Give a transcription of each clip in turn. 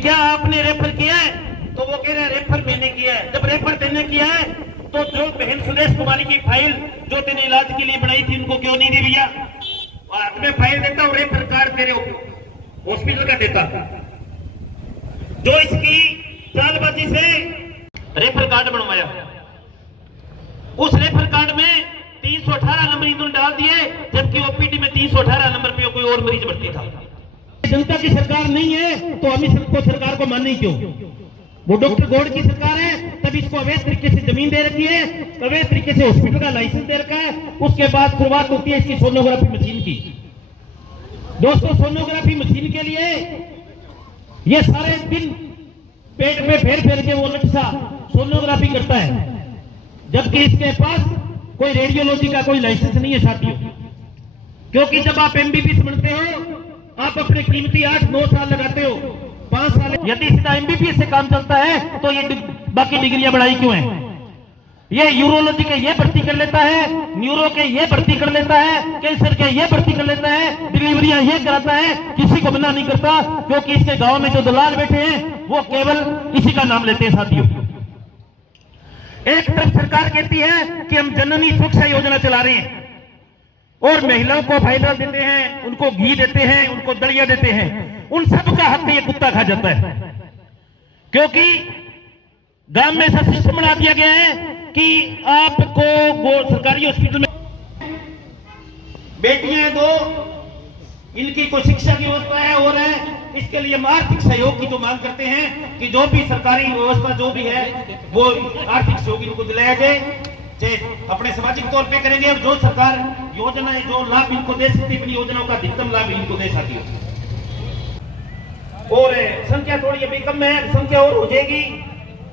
क्या आपने रेफर किया है? तो वो कह रहे हैं रेफर मैंने किया है। जब रेफर मैंने किया है तो जो बहन सुदेश कुमारी की फाइल जो तेने इलाज के लिए बनाई थी उनको क्यों नहीं दी भैया? हाथ में फाइल देता और रेफर कार्ड तेरे हॉस्पिटल का देता। जो इसकी चालबाजी से रेफर कार्ड बनवाया, उस रेफर कार्ड में 318 नंबर इन्होंने डाल दिए, जबकि ओपीडी में 318 नंबर पे कोई और मरीज भर्ती था। जनता की सरकार नहीं है तो हम इसको सरकार को माने क्यों? वो डॉक्टर गौड़ की सरकार है, तब इसको अवैध तरीके से जमीन दे रखी है, अवैध तरीके से हॉस्पिटल का लाइसेंस दे रखा है। उसके बाद शुरुआत होती है इसकी सोनोग्राफी मशीन की। दोस्तों, सोनोग्राफी मशीन के लिए ये सारे दिन पेट में फेर फेर के वो लटसा सोनोग्राफी करता है, जबकि इसके पास कोई रेडियोलॉजी का कोई लाइसेंस नहीं है साथियों। क्योंकि जब आप एमबीबीएस बनते हो, आप अपने कीमती 8-9 साल लगाते हो, 5 साल। यदि सीधा एमबीबीएस से काम चलता है तो ये बाकी डिग्रियां बढ़ाई क्यों है? ये यूरोलॉजी के ये भर्ती कर लेता है, न्यूरो के ये भर्ती कर लेता है, कैंसर के ये भर्ती कर लेता है, डिलीवरियां ये कराता है, किसी को मना नहीं करता। क्योंकि इसके गांव में जो दलाल बैठे हैं वो केवल इसी का नाम लेते हैं साथियों। एक तरफ सरकार कहती है कि हम जननी सुरक्षा योजना चला रहे हैं और महिलाओं को फाइबर देते हैं, उनको घी देते हैं, उनको दलिया देते हैं, उन सब का हक ये कुत्ता खा जाता है। क्योंकि गांव में ऐसा सिस्टम बना दिया गया है कि आपको सरकारी हॉस्पिटल में बेटियां दो, इनकी कोई शिक्षा की व्यवस्था है और है, इसके लिए हम आर्थिक सहयोग की जो मांग करते हैं कि जो भी सरकारी व्यवस्था जो भी है वो आर्थिक सहयोग इनको दिलाया जाए, चाहे अपने सामाजिक तौर पे करेंगे। और जो सरकार योजनाएं जो लाभ इनको दे सकती है, अपनी योजनाओं का अधिकतम लाभ इनको दे सकती है। और संख्या थोड़ी अभी कम है, संख्या और हो जाएगी,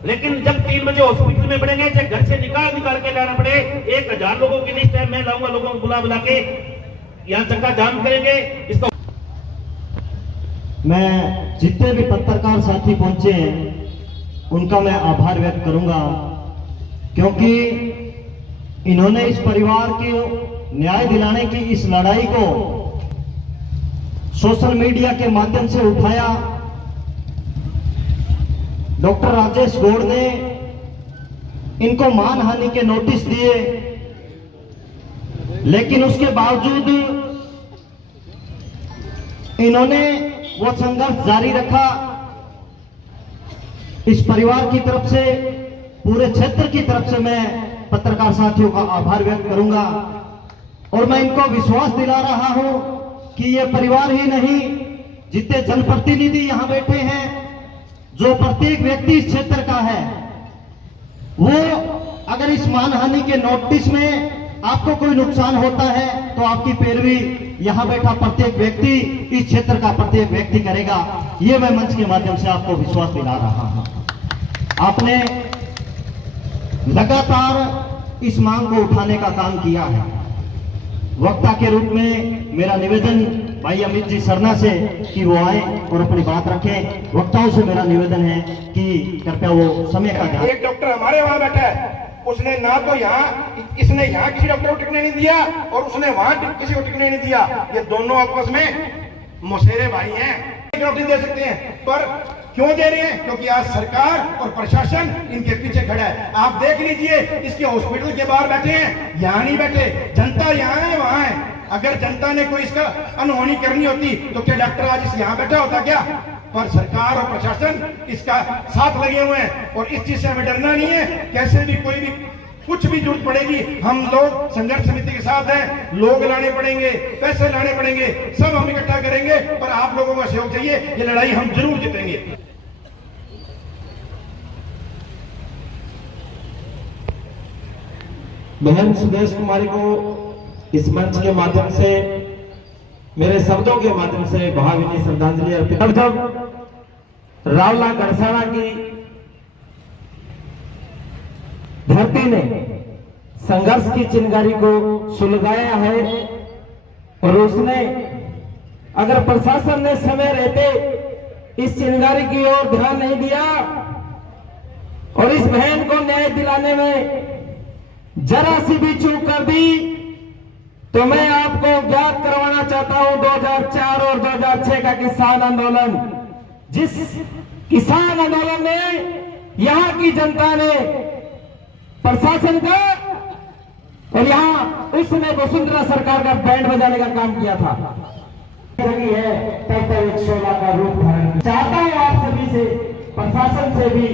लेकिन जब 3 बजे हॉस्पिटल में बढ़ेंगे, चाहे घर से निकाल के लाना पड़े, 1000 लोगों की लिस्ट है, मैं लाऊंगा, लोगों को बुला बुला के यहाँ चक्का जाम करेंगे। इसको मैं जितने भी पत्रकार साथी पहुंचे हैं उनका मैं आभार व्यक्त करूंगा, क्योंकि इन्होंने इस परिवार के न्याय दिलाने की इस लड़ाई को सोशल मीडिया के माध्यम से उठाया। डॉक्टर राजेश गौड़ ने इनको मानहानि के नोटिस दिए, लेकिन उसके बावजूद इन्होंने वो संघर्ष जारी रखा। इस परिवार की तरफ से, पूरे क्षेत्र की तरफ से मैं पत्रकार साथियों का आभार व्यक्त करूंगा और मैं इनको विश्वास दिला रहा हूं कि ये परिवार ही नहीं, जितने जनप्रतिनिधि यहां बैठे हैं, जो प्रत्येक व्यक्ति इस क्षेत्र का है, वो अगर इस मानहानि के नोटिस में आपको कोई नुकसान होता है तो आपकी पैरवी यहां बैठा प्रत्येक व्यक्ति, इस क्षेत्र का प्रत्येक व्यक्ति करेगा। ये मैं मंच के माध्यम से आपको विश्वास दिला रहा हूं। आपने लगातार इस मांग को उठाने का काम किया है। वक्ता के रूप में मेरा निवेदन भाई अमित जी सरना से कि वो आए और अपनी बात रखें। वक्ताओं से मेरा निवेदन है कि कृपया वो समय का ध्यान। एक डॉक्टर हमारे वहां बैठा है, उसने ना तो इसने यहाँ किसी डॉक्टर को टिकने नहीं दिया और उसने वहां किसी को टिकने नहीं दिया। ये दोनों आपस में मौसेरे भाई हैं, नौकरी दे सकते हैं, पर क्यों दे रहे हैं? क्योंकि आज सरकार और प्रशासन इनके पीछे खड़ा है। आप देख लीजिए, इसके हॉस्पिटल के बाहर बैठे हैं, यहाँ नहीं बैठे। जनता यहाँ है, वहां है। अगर जनता ने कोई इसका अनहोनी करनी होती तो क्या डॉक्टर आज इस यहाँ बैठा होता क्या? पर सरकार और प्रशासन इसका साथ लगे हुए हैं और इस चीज से हमें डरना नहीं है। कैसे भी कोई भी कुछ भी जरूरत पड़ेगी, हम लोग संघर्ष समिति के साथ हैं। लोग लाने पड़ेंगे, पैसे लाने पड़ेंगे, सब हम इकट्ठा करेंगे, पर आप लोगों का सहयोग चाहिए। ये लड़ाई हम जरूर जीतेंगे। बहन सुदेश कुमारी को इस मंच के माध्यम से, मेरे शब्दों के माध्यम से भावभीनी श्रद्धांजलि अर्पित। और जब रावला गरसाना की धरती ने संघर्ष की चिंगारी को सुलगाया है और उसने, अगर प्रशासन ने समय रहते इस चिंगारी की ओर ध्यान नहीं दिया और इस बहन को न्याय दिलाने में जरा सी भी चूक कर दी, तो मैं आपको ज्ञात करवाना चाहता हूं 2004 और 2006 का किसान आंदोलन, जिस किसान आंदोलन में यहाँ की जनता ने प्रशासन का और यहाँ उस समय वसुंधरा सरकार का बैंड बजाने का काम किया था लगी है तब तक एक शोला का रूप धारण चाहता हूं आप सभी से, प्रशासन से भी